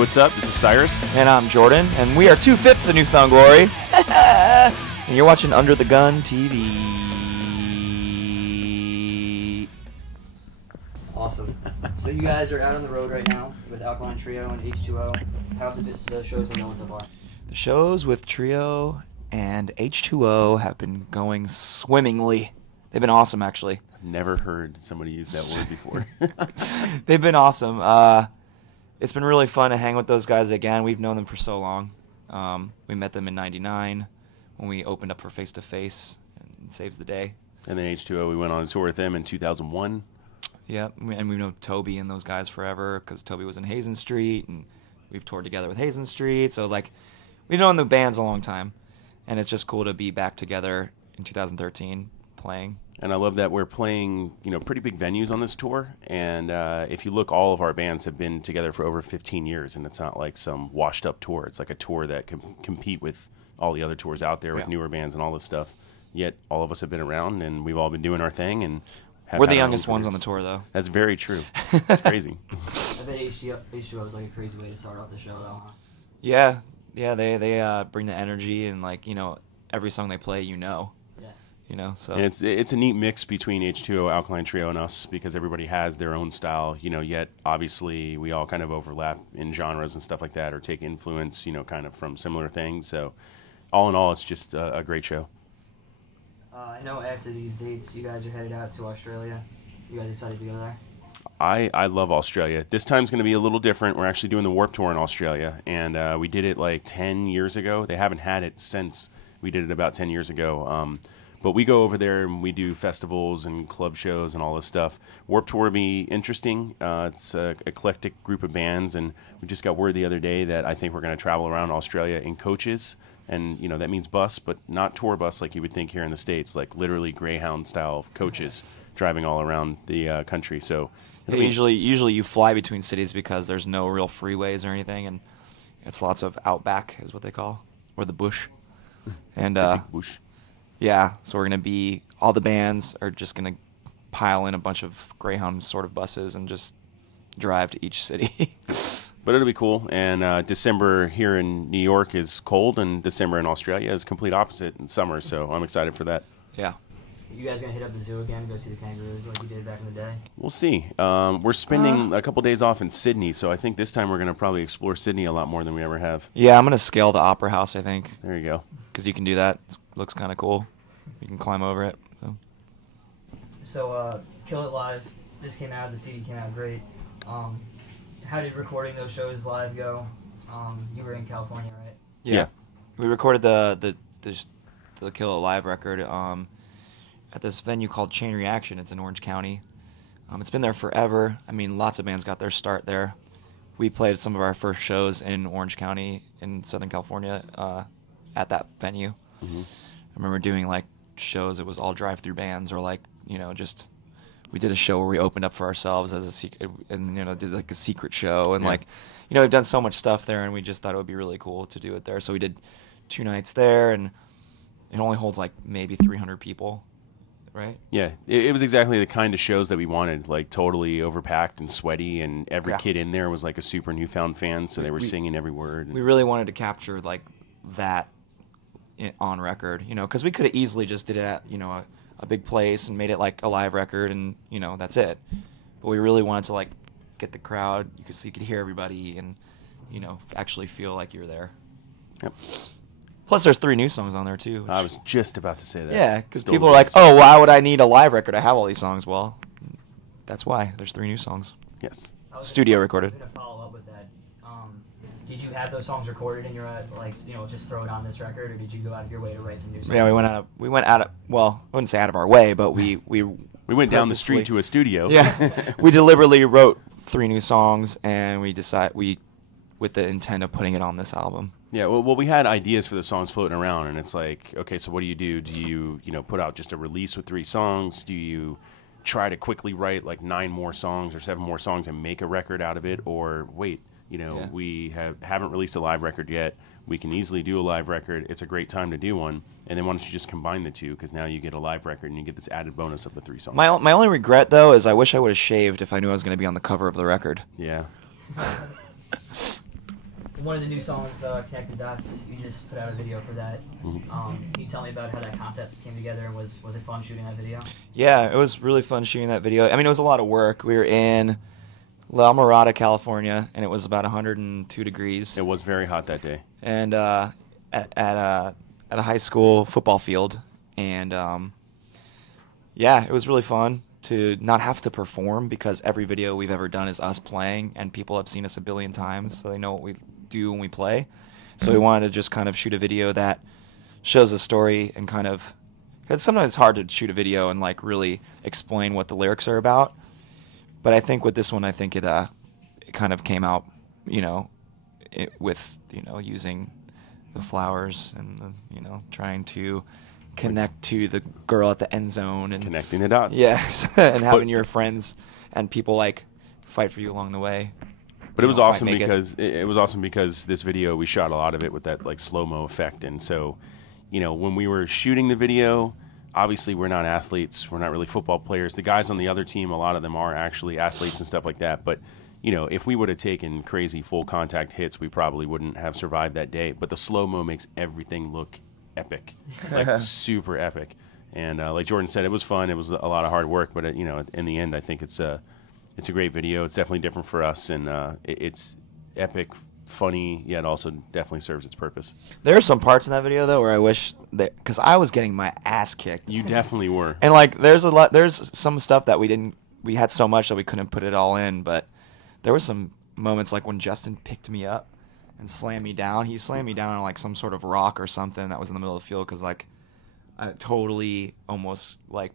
what's up? This is Cyrus. And I'm Jordan, and we are 2/5 of Newfound Glory. And you're watching Under the Gun TV. Awesome. So you guys are out on the road right now with Alkaline Trio and H2O. How have the shows been going so far? The shows with Trio and H2O have been going swimmingly. They've been awesome, actually. I've never heard somebody use that word before. They've been awesome. It's been really fun to hang with those guys again. We've known them for so long. We met them in '99 when we opened up for Face to Face and Saves the Day. And then H2O, we went on a tour with them in 2001. Yep, and we've known Toby and those guys forever because Toby was in Hazen Street, and we've toured together with Hazen Street. So, like, we've known the bands a long time, and it's just cool to be back together in 2013 playing. And I love that we're playing, pretty big venues on this tour. And if you look, all of our bands have been together for over 15 years, and it's not like some washed-up tour. It's like a tour that can compete with all the other tours out there with newer bands and all this stuff. Yet all of us have been around, and we've all been doing our thing. And we're the youngest ones on the tour, though. That's very true. It's crazy. I bet H2O was like a crazy way to start off the show, though, huh? Yeah, they bring the energy, and every song they play, so and it's a neat mix between H2O, Alkaline Trio, and us because everybody has their own style, yet obviously we all kind of overlap in genres and stuff like that, or take influence, kind of from similar things. So all in all, it's just a great show. I know after these dates, you guys are headed out to Australia. You guys decided to go there? I love Australia. This time's going to be a little different. We're actually doing the Warped Tour in Australia, and we did it like 10 years ago. They haven't had it since we did it about 10 years ago. But we go over there and we do festivals and club shows and all this stuff. Warped Tour will be interesting. It's an eclectic group of bands, and we just got word the other day that I think we're going to travel around Australia in coaches. And, that means bus, but not tour bus like you would think here in the States, like literally Greyhound-style coaches driving all around the country. So usually you fly between cities because there's no real freeways or anything, and it's lots of outback is what they call, or the bush. And big bush. Yeah, so we're going to be, all the bands are just going to pile in a bunch of Greyhound sort of buses and just drive to each city. But it'll be cool. And December here in New York is cold, and December in Australia is complete opposite in summer, so I'm excited for that. Yeah. You guys going to hit up the zoo again, go see the kangaroos like you did back in the day? We'll see. We're spending a couple days off in Sydney, so I think this time we're going to probably explore Sydney a lot more than we ever have. Yeah, I'm going to scale the Opera House, I think. There you go. Because you can do that. It looks kind of cool. You can climb over it. So, Kill It Live. This came out. The CD came out great. How did recording those shows live go? You were in California, right? Yeah. We recorded the Kill It Live record at this venue called Chain Reaction. It's in Orange County. It's been there forever. I mean, lots of bands got their start there. We played some of our first shows in Orange County in Southern California at that venue. Mm-hmm. I remember doing shows. It was all drive-through bands, or just we did a show where we opened up for ourselves as a secret, and did a secret show, and we've done so much stuff there, and we just thought it would be really cool to do it there. So we did 2 nights there, and it only holds maybe 300 people. Right? Yeah, it was exactly the kind of shows that we wanted, totally overpacked and sweaty, and every kid in there was a super Newfound fan, so they were singing every word. We really wanted to capture that on record, because we could have easily just did it at a big place and made it a live record, and that's it. But we really wanted to get the crowd, so you could hear everybody, and actually feel like you're there. Yep. Plus, there's 3 new songs on there, too. I was just about to say that. Yeah, because people are like, oh, why would I need a live record? I have all these songs. Well, that's why. There's 3 new songs. Yes. Studio recorded. I was going to follow up with that. Did you have those songs recorded and you're just throw it on this record, or did you go out of your way to write some new songs? Yeah, we went out of, well, I wouldn't say out of our way, but we went down the street to a studio. Yeah. We deliberately wrote 3 new songs, and with the intent of putting it on this album. Yeah, well, we had ideas for the songs floating around, and it's okay, so what do? Do you, put out just a release with 3 songs? Do you try to quickly write 9 more songs or 7 more songs and make a record out of it? Or wait, we haven't released a live record yet. We can easily do a live record. It's a great time to do one. And then why don't you just combine the 2? Because now you get a live record and you get this added bonus of the 3 songs. My only regret, though, is I wish I would have shaved if I knew I was going to be on the cover of the record. Yeah. one of the new songs, Connect the Dots, you just put out a video for that. Can you tell me about how that concept came together, and was it fun shooting that video? Yeah, it was really fun shooting that video. I mean, it was a lot of work. We were in La Mirada, California, and it was about 102 degrees. It was very hot that day. And at a high school football field. And yeah, it was really fun to not have to perform, because every video we've ever done is us playing, and people have seen us a billion times, so they know what we do when we play. So we wanted to just kind of shoot a video that shows a story, and kind of, because sometimes it's hard to shoot a video and like really explain what the lyrics are about. But I think with this one, I think it kind of came out, with using the flowers and trying to connect to the girl at the end zone and Connecting the dots. Yes, and having your friends and people like fight for you along the way. But it was awesome because it was awesome because this video, we shot a lot of it with that like slow-mo effect. And so, when we were shooting the video, obviously we're not athletes, we're not really football players. The guys on the other team, a lot of them are actually athletes and stuff like that. But if we would have taken crazy full contact hits, we probably wouldn't have survived that day. But the slow-mo makes everything look epic, like super epic. And like Jordan said, it was fun. It was a lot of hard work, but in the end, I think it's a great video. It's definitely different for us, and it's epic, funny, yet also definitely serves its purpose. There are some parts in that video though where I wish that, because I was getting my ass kicked. You definitely were. And like, there's some stuff that we had so much that we couldn't put it all in, but there were some moments like when Justin picked me up and slammed me down. He slammed me down on like some sort of rock or something that was in the middle of the field, because like I totally almost like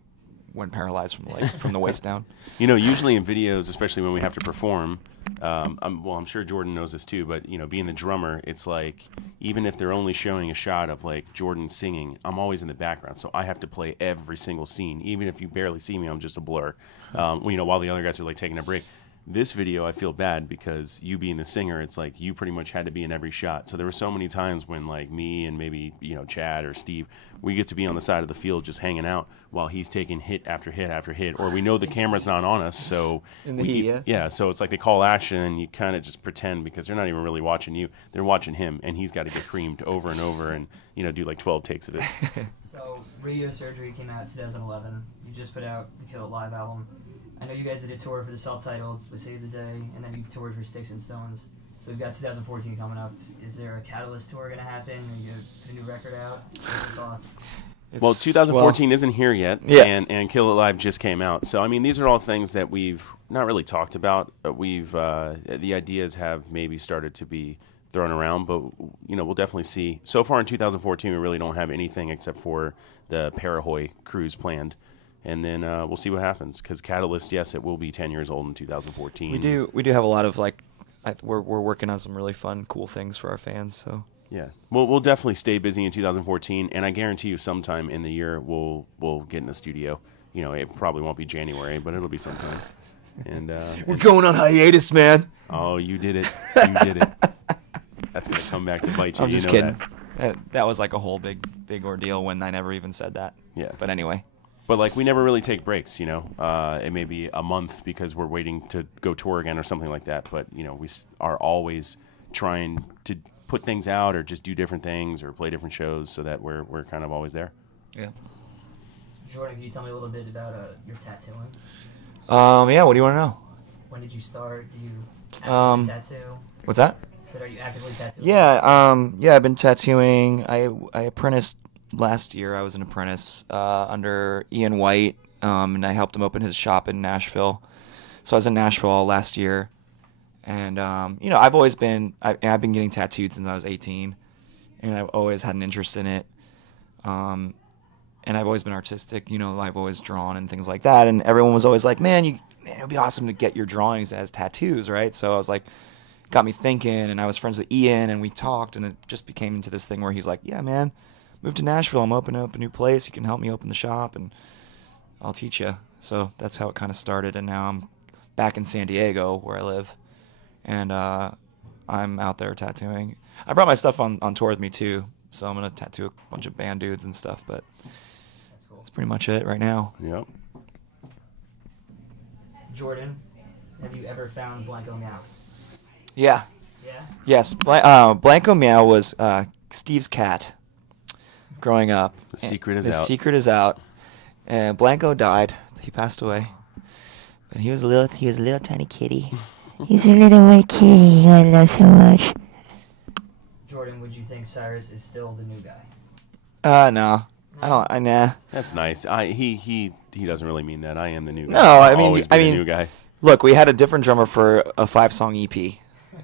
went paralyzed from the legs, from the waist down. Usually in videos, especially when we have to perform, I'm sure Jordan knows this too, but being the drummer, it's like even if they're only showing a shot of like Jordan singing, I'm always in the background, so I have to play every single scene. Even if you barely see me, I'm just a blur. While the other guys are like taking a break. This video, I feel bad because you being the singer, it's like you pretty much had to be in every shot. So there were so many times when like me and maybe Chad or Steve, we get to be on the side of the field just hanging out while he's taking hit after hit after hit, or we know the camera's not on us, so so it's like they call action and you kind of just pretend, because they're not even really watching you, they're watching him, and he's got to get creamed over and over and do like 12 takes of it. So Radio Surgery came out in 2011. You just put out the Kill It Live album. I know you guys did a tour for the self-titled with Saves a Day, and then you toured for Sticks and Stones. So we've got 2014 coming up. Is there a Catalyst tour going to happen? Are you going to put a new record out? What's your thoughts? Well, 2014 isn't here yet, and Kill It Live just came out. So, I mean, these are all things that we've not really talked about, but the ideas have maybe started to be thrown around, but, we'll definitely see. So far in 2014, we really don't have anything except for the Parahoy cruise planned. And then we'll see what happens, because Catalyst, yes, it will be 10 years old in 2014. We do have a lot of we're working on some really fun, cool things for our fans. So yeah, we'll definitely stay busy in 2014, and I guarantee you, sometime in the year we'll get in the studio. It probably won't be January, but it'll be sometime. And we're going on hiatus, man. Oh, you did it! You did it. That's gonna come back to bite you. I'm just kidding. That was like a whole big ordeal when I never even said that. Yeah. But anyway. But like, we never really take breaks, It may be a month because we're waiting to go tour again or something like that. But we are always trying to put things out or just do different things or play different shows, so that we're kind of always there. Yeah. Jordan, can you tell me a little bit about your tattooing? Yeah. What do you want to know? When did you start? Do you actively tattoo? What's that? Are you actively tattooing? Yeah. I've been tattooing. I apprenticed. Last year, I was an apprentice under Ian White, and I helped him open his shop in Nashville. So I was in Nashville all last year, and I've always been I've been getting tattooed since I was 18, and I've always had an interest in it. And I've always been artistic. I've always drawn and things like that. And everyone was always like, "Man, it would be awesome to get your drawings as tattoos, right?" So I was like, got me thinking, and I was friends with Ian, and we talked, and it just became into this thing where he's like, "Yeah, man. Move to Nashville. I'm opening up a new place. You can help me open the shop, and I'll teach you." So that's how it kind of started, and now I'm back in San Diego where I live, and I'm out there tattooing. I brought my stuff on tour with me too, so I'm gonna tattoo a bunch of band dudes and stuff. But that's pretty much it right now. Yep. Jordan, have you ever found Blanco Meow? Yeah. Yeah. Yes, Blanco Meow was Steve's cat growing up. The secret is the out. The secret is out. And Blanco died. He passed away. But he was a little tiny kitty. He's a little white kitty I love so much. Jordan, would you think Cyrus is still the new guy? No. I don't. Nah. That's nice. He doesn't really mean that. I am the new guy. No, I I'll mean, always be the new guy. Look, we had a different drummer for a 5-song EP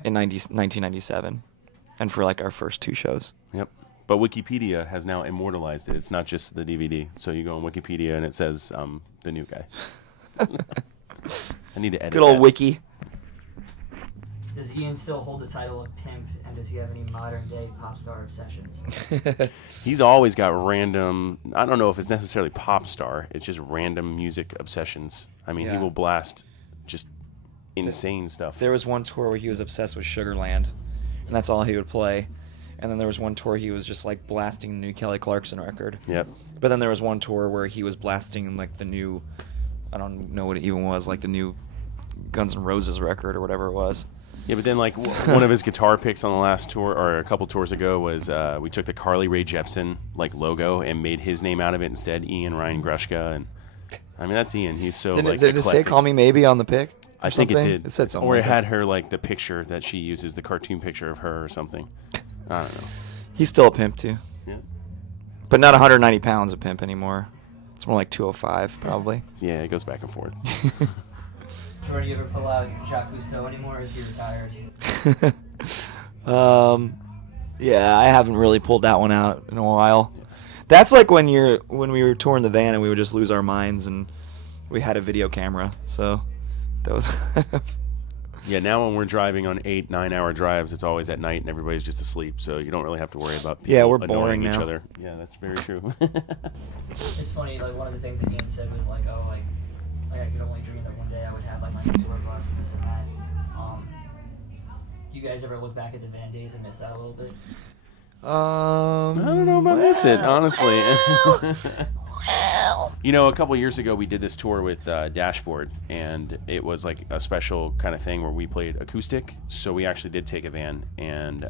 in 1997, and for like our first 2 shows. Yep. But Wikipedia has now immortalized it. It's not just the DVD. So you go on Wikipedia and it says the new guy. I need to edit Good old that. wiki. Does Ian still hold the title of pimp, and does he have any modern day pop star obsessions? He's always got random, I don't know if it's necessarily pop star, it's just random music obsessions. I mean, he will blast just insane stuff. There was one tour where he was obsessed with Sugarland, and that's all he would play. And then there was one tour he was just like blasting the new Kelly Clarkson record. Yep. But then there was one tour where he was blasting like the new, I don't know what it even was, like the new Guns N' Roses record or whatever it was. Yeah, but then like one of his guitar picks on the last tour, or a couple tours ago, was we took the Carly Rae Jepsen like logo and made his name out of it instead, Ian Ryan Grushka. And I mean, that's Ian. He's so Did like it say eclectic. "Call Me Maybe" on the pick? I think it did. It said something. Or like it had that. her like the picture that she uses, the cartoon picture of her or something. I don't know. He's still a pimp too, Yeah. but not 190 pounds a pimp anymore. It's more like 205 probably. Yeah, it goes back and forth. Jordan, you ever pull out Jacques Cousteau anymore, or is he retired? Yeah, I haven't really pulled that one out in a while. That's like when we were touring the van and we would just lose our minds and we had a video camera, so that was. Yeah, now when we're driving on 8-9 hour drives, it's always at night and everybody's just asleep, so you don't really have to worry about people we're annoying boring each now. other. Yeah, that's very true. It's funny, like one of the things that Ian said was like, oh, like I could only dream that one day I would have like my own tour bus and this and that. Do you guys ever look back at the van days and miss that a little bit? I don't know about miss it, honestly. You know, a couple years ago we did this tour with Dashboard, and it was like a special kind of thing where we played acoustic, so we actually did take a van. And,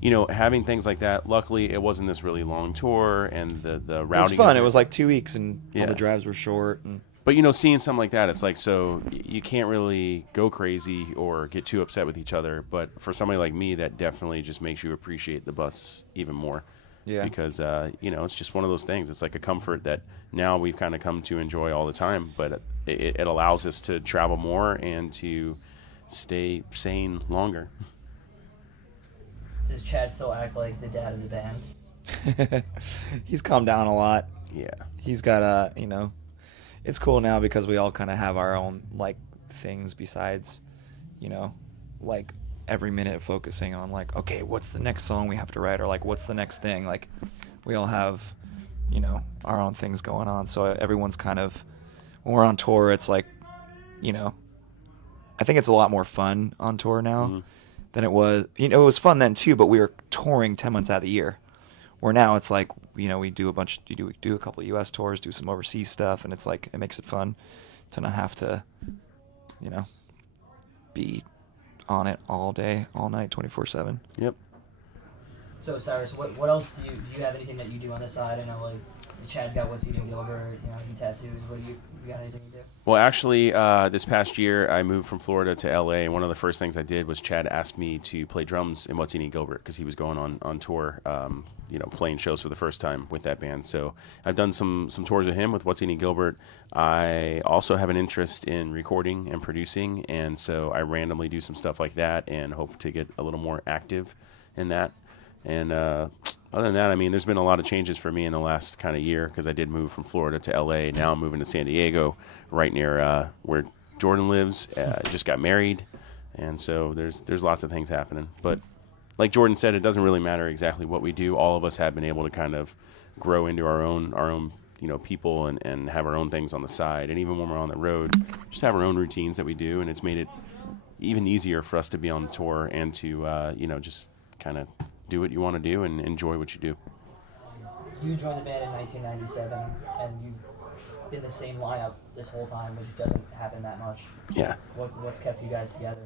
you know, having things like that, luckily it wasn't this really long tour, and the routing... It was fun. It was like 2 weeks, and Yeah. all the drives were short. And But, you know, seeing something like that, it's like, so you can't really go crazy or get too upset with each other. But for somebody like me, that definitely just makes you appreciate the bus even more. Yeah. Because, you know, it's just one of those things. It's like a comfort that now we've kind of come to enjoy all the time. But it allows us to travel more and to stay sane longer. Does Chad still act like the dad of the band? He's calmed down a lot. Yeah. He's got you know, it's cool now because we all kind of have our own like things besides, you know, like every minute focusing on like, okay, what's the next song we have to write, or like what's the next thing. Like we all have, you know, our own things going on. So everyone's kind of, when we're on tour, it's like, you know, I think it's a lot more fun on tour now than it was. You know, it was fun then too, but we were touring 10 months out of the year. Where now it's like, you know, we do a couple of U.S. tours, do some overseas stuff, and it's like, it makes it fun to not have to, you know, be on it all day, all night, 24/7. Yep. So Cyrus, what else do you have anything that you do on the side? I know like Chad's got What's Eating Gilbert, you know, he tattoos. What do you got anything to do? Well, actually, this past year, I moved from Florida to L.A., and one of the first things I did was Chad asked me to play drums in What's Eating Gilbert because he was going on tour, you know, playing shows for the first time with that band. So I've done some tours with him with What's Eating Gilbert. I also have an interest in recording and producing, and so I randomly do some stuff like that and hope to get a little more active in that. And other than that, I mean, there's been a lot of changes for me in the last kind of year because I did move from Florida to L.A. Now I'm moving to San Diego, right near where Jordan lives. Just got married, and so there's lots of things happening. But like Jordan said, it doesn't really matter exactly what we do. All of us have been able to kind of grow into our own you know, people and have our own things on the side. And even when we're on the road, just have our own routines that we do, and it's made it even easier for us to be on tour and to you know, just kind of do what you want to do and enjoy what you do. You joined the band in 1997, and you've been the same lineup this whole time, which doesn't happen that much. Yeah. What's kept you guys together?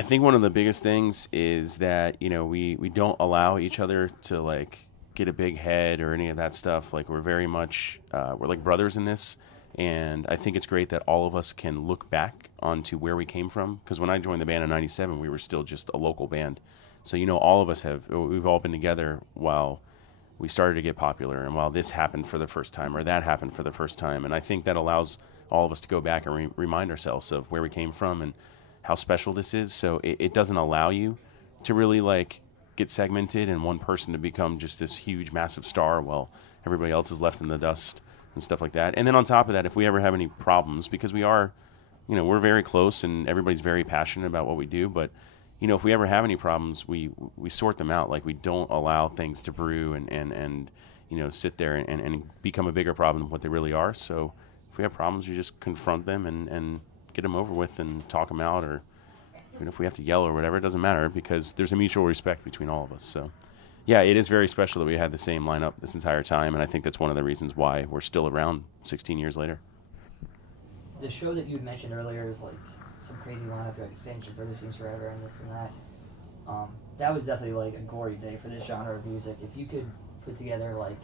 I think one of the biggest things is that, we don't allow each other to like get a big head or any of that stuff. Like we're very much, we're like brothers in this. And I think it's great that all of us can look back onto where we came from. Because when I joined the band in 97, we were still just a local band. So, all of us we've all been together while we started to get popular and while this happened for the first time or that happened for the first time. And I think that allows all of us to go back and remind ourselves of where we came from and how special this is. So it doesn't allow you to really like get segmented and one person to become just this huge, massive star while everybody else is left in the dust and stuff like that. And then on top of that, if we ever have any problems, because we are, we're very close and everybody's very passionate about what we do, but if we ever have any problems, we sort them out. Like we don't allow things to brew and sit there and become a bigger problem than what they really are. So if we have problems, you just confront them and get them over with and talk them out, or even if we have to yell or whatever, it doesn't matter because there's a mutual respect between all of us. So yeah, it is very special that we had the same lineup this entire time, and I think that's one of the reasons why we're still around 16 years later. The show that you had mentioned earlier is like some crazy lineup, like Finch and Further Seems Forever and this and that. That was definitely like a glory day for this genre of music. If you could put together like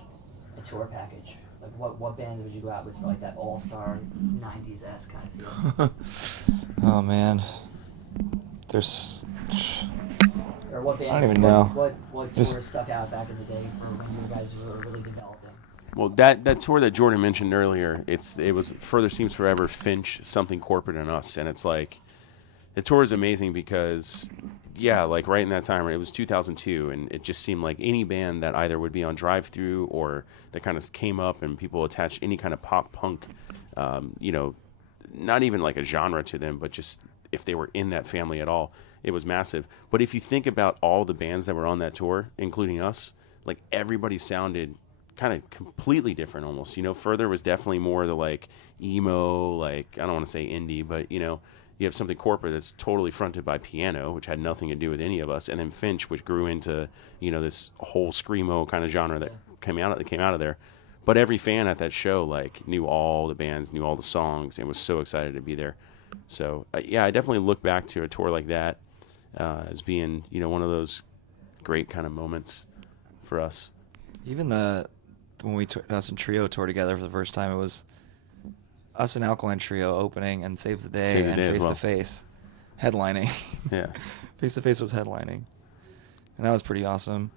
a tour package, like what bands would you go out with for like that all-star 90s-esque kind of feel? Oh man, there's. Or what band? I don't even know. What tour stuck out back in the day for when you guys were really developing? Well, that tour that Jordan mentioned earlier, it was Further Seems Forever, Finch, Something Corporate, and Us, and it's like the tour is amazing because like right in that time, it was 2002, and it just seemed like any band that either would be on Drive Through or that kind of came up and people attached any kind of pop punk, not even like a genre to them, but just if they were in that family at all, it was massive. But if you think about all the bands that were on that tour, including us, like everybody sounded kind of completely different almost. Further was definitely more the like emo, like I don't want to say indie, but you have Something Corporate that's totally fronted by piano, which had nothing to do with any of us, and then Finch, which grew into this whole screamo kind of genre that came out of there. But every fan at that show like knew all the bands, knew all the songs, and was so excited to be there. So I definitely look back to a tour like that as being one of those great kind of moments for us. Even when us and Trio toured together for the first time, it was us and Alkaline Trio opening and Saves the Day and Face to Face headlining. Yeah, Face to Face was headlining, and that was pretty awesome.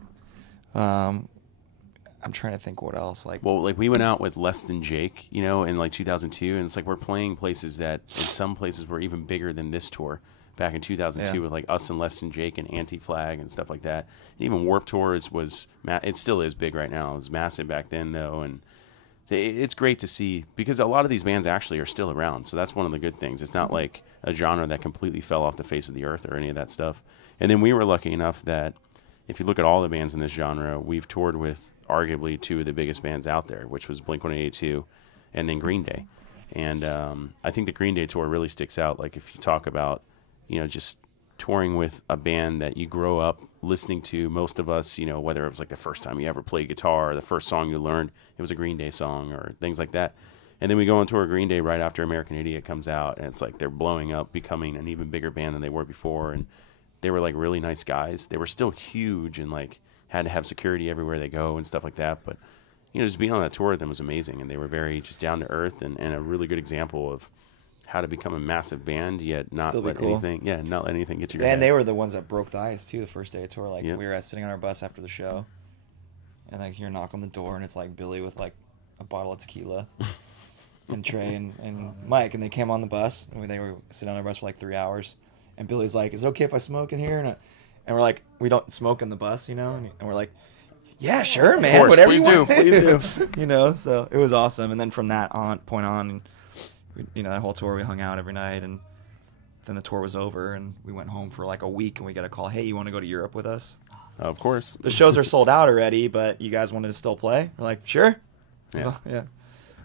I'm trying to think what else. We went out with Less Than Jake, in like 2002, and it's like we're playing places that in some places were even bigger than this tour back in 2002 with like us and Less Than Jake and Anti-Flag and stuff like that. And even Warped Tour it still is big right now. It was massive back then though, and it's great to see because a lot of these bands actually are still around. So that's one of the good things. It's not like a genre that completely fell off the face of the earth or any of that stuff. And then we were lucky enough that if you look at all the bands in this genre, we've toured with arguably two of the biggest bands out there, which was Blink-182 and then Green Day. And I think the Green Day tour really sticks out. Like if you talk about, just touring with a band that you grow up listening to, most of us, whether it was like the first time you ever played guitar or the first song you learned, it was a Green Day song or things like that. And then we go on tour Green Day right after American Idiot comes out, and it's like they're blowing up, becoming an even bigger band than they were before. And they were like really nice guys. They were still huge and like had to have security everywhere they go and stuff like that. But, just being on that tour with them was amazing. And they were very just down to earth and a really good example of how to become a massive band, yet not let anything get you. And they were the ones that broke the ice, too, the first day of tour. Like, we were sitting on our bus after the show, and like hear a knock on the door, and it's like Billy with like a bottle of tequila and Trey and Mike, and they came on the bus, and they were sitting on our bus for like 3 hours. And Billy's like, "Is it okay if I smoke in here?" And we're like, "We don't smoke in the bus, And we're like, "Yeah, sure, man. Of course, whatever please you want." do. Please do. So it was awesome. And then from that point on, that whole tour, we hung out every night. And then the tour was over, and we went home for like a week, and we got a call, "Hey, you want to go to Europe with us?" Of course. The shows are sold out already, but you guys wanted to still play? We're like, "Sure." Yeah. Yeah.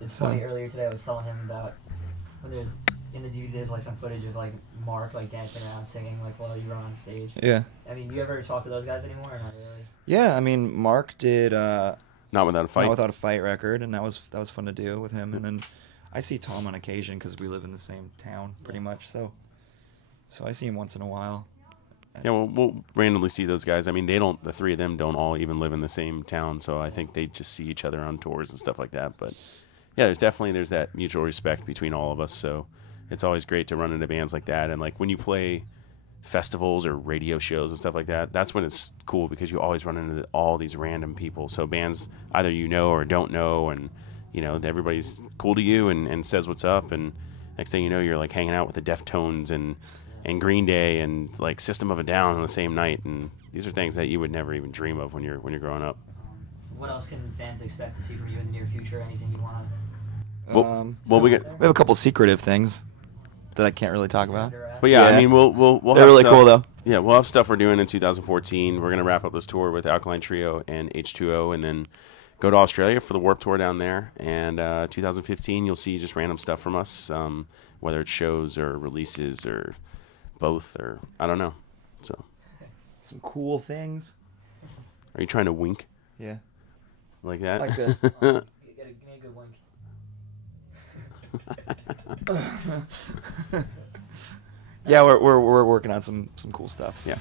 It's funny, earlier today I was telling him about when in the DVD there's like some footage of like Mark like dancing around singing like while you were on stage. Yeah. I mean, do you ever talk to those guys anymore or not really? Yeah, I mean, Mark did Not Without a Fight. Not Without a Fight record, and that was fun to do with him. And then I see Tom on occasion because we live in the same town pretty much. So I see him once in a while. Yeah, we'll randomly see those guys. I mean, the three of them don't all even live in the same town, so I think they just see each other on tours and stuff like that. But yeah, there's that mutual respect between all of us. So it's always great to run into bands like that. And like when you play festivals or radio shows and stuff like that, that's when it's cool because you always run into all these random people. So bands either you know or don't know, and everybody's cool to you and says what's up, and next thing you know, you're like hanging out with the Deftones and Green Day and like System of a Down on the same night, and these are things that you would never even dream of when you're growing up. What else can fans expect to see from you in the near future? Anything you want Well, we have a couple secretive things that I can't really talk about. But yeah, I mean, we'll They're have really stuff, cool though. Yeah, we'll have stuff we're doing in 2014. We're gonna wrap up this tour with Alkaline Trio and H2O, and then go to Australia for the Warped Tour down there. And 2015, you'll see just random stuff from us, whether it's shows or releases or both, or I don't know. So, Some cool things. are you trying to wink Yeah. like that? Like this. Give me a good wink. Yeah, we're working on some cool stuff. So. Yeah.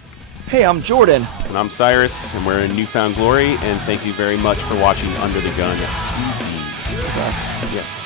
Hey, I'm Jordan. And I'm Cyrus, and we're in Newfound Glory. And thank you very much for watching Under the Gun TV. Yes.